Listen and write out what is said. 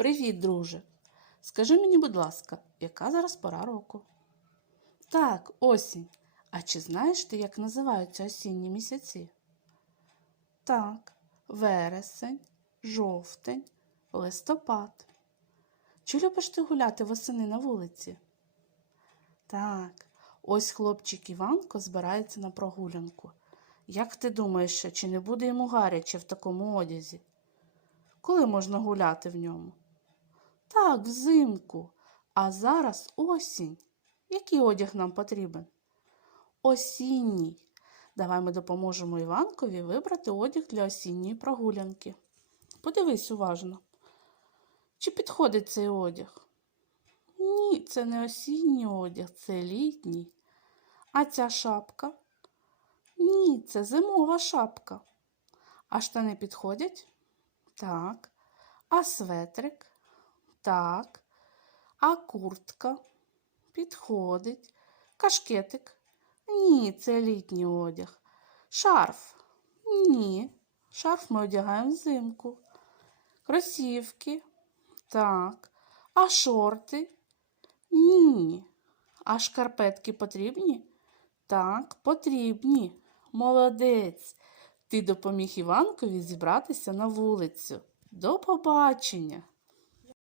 Привіт, друже. Скажи мені, будь ласка, яка зараз пора року? Так, осінь. А чи знаєш ти, як називаються осінні місяці? Так, вересень, жовтень, листопад. Чи любиш ти гуляти восени на вулиці? Так, ось хлопчик Іванко збирається на прогулянку. Як ти думаєш, чи не буде йому гаряче в такому одязі? Коли можна гуляти в ньому? Так, взимку. А зараз осінь. Який одяг нам потрібен? Осінній. Давай ми допоможемо Іванкові вибрати одяг для осінньої прогулянки. Подивись уважно. Чи підходить цей одяг? Ні, це не осінній одяг, це літній. А ця шапка? Ні, це зимова шапка. А штани підходять? Так. А светрик? Так. А куртка? Підходить. Кашкетик? Ні, це літній одяг. Шарф? Ні. Шарф ми одягаємо взимку. Кросівки? Так. А шорти? Ні. А шкарпетки потрібні? Так, потрібні. Молодець. Ти допоміг Іванкові зібратися на вулицю. До побачення.